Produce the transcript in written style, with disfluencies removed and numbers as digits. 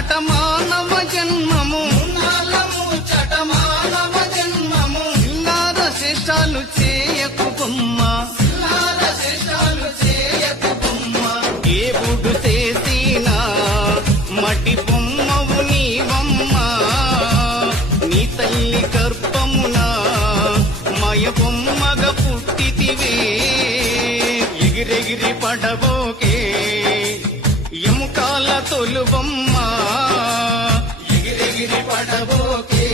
ముచ్చట మానవ జన్మము శేషాలు చేయకు బొమ్మ దేవుడు చేసిన మటి బొమ్మవు నీవమ్మ నీ తల్లి గర్భమున మయ బొమ్మగ పుట్టితివే ఎగిరెగిరి పడబోకే ఎముకాల తొలుబొమ్మ ఎగిరెగిరి పడబోకే